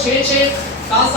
6 7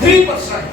3%.